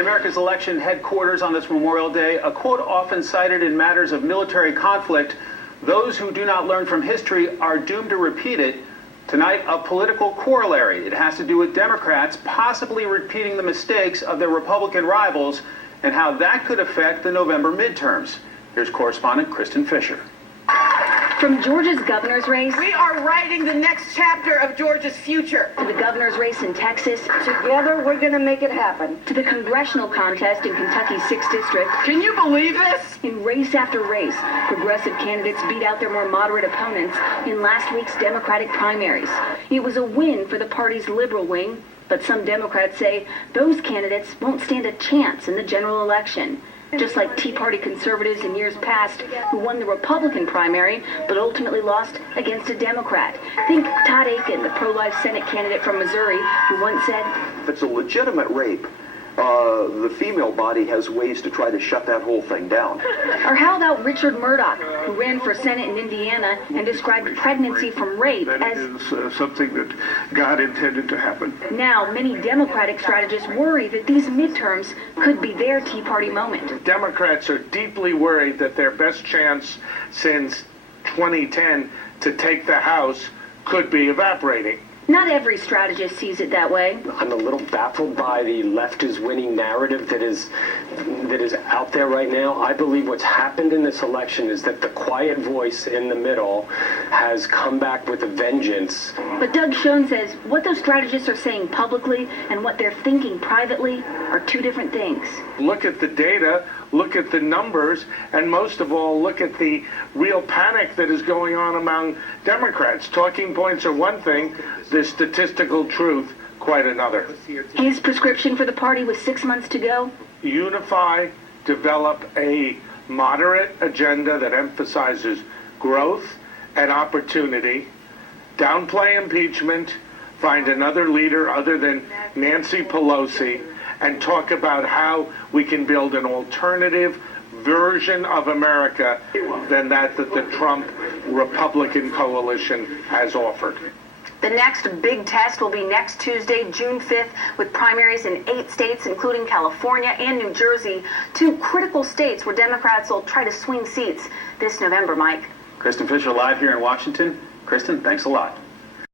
In America's election headquarters on this Memorial Day, a quote often cited in matters of military conflict: "Those who do not learn from history are doomed to repeat it." Tonight, a political corollary. It has to do with Democrats possibly repeating the mistakes of their Republican rivals and how that could affect the November midterms. Here's correspondent Kristen Fisher. From Georgia's governor's race, we are writing the next chapter of Georgia's future, to the governor's race in Texas, together we're going to make it happen, to the congressional contest in Kentucky's 6th district. Can you believe this? In race after race, progressive candidates beat out their more moderate opponents in last week's Democratic primaries. It was a win for the party's liberal wing, but some Democrats say those candidates won't stand a chance in the general election. Just like Tea Party conservatives in years past who won the Republican primary but ultimately lost against a Democrat. Think Todd Akin, the pro-life Senate candidate from Missouri, who once said, "If it's a legitimate rape, the female body has ways to try to shut that whole thing down." Or how about Richard Murdoch, who ran for Senate in Indiana and described pregnancy from rape as something that God intended to happen. Now, many Democratic strategists worry that these midterms could be their Tea Party moment. Democrats are deeply worried that their best chance since 2010 to take the House could be evaporating. Not every strategist sees it that way. I'm a little baffled by the left is winning narrative that is out there right now. I believe what's happened in this election is that the quiet voice in the middle has come back with a vengeance. But Doug Schoen says what those strategists are saying publicly and what they're thinking privately are two different things. Look at the data, look at the numbers, and most of all, look at the real panic that is going on among Democrats. Talking points are one thing, the statistical truth quite another. His prescription for the party with 6 months to go? Unify, develop a moderate agenda that emphasizes growth and opportunity, downplay impeachment, find another leader other than Nancy Pelosi, and talk about how we can build an alternative version of America than that the Trump Republican coalition has offered. The next big test will be next Tuesday, June 5th, with primaries in 8 states, including California and New Jersey, 2 critical states where Democrats will try to swing seats this November, Mike. Kristen Fisher live here in Washington. Kristen, thanks a lot.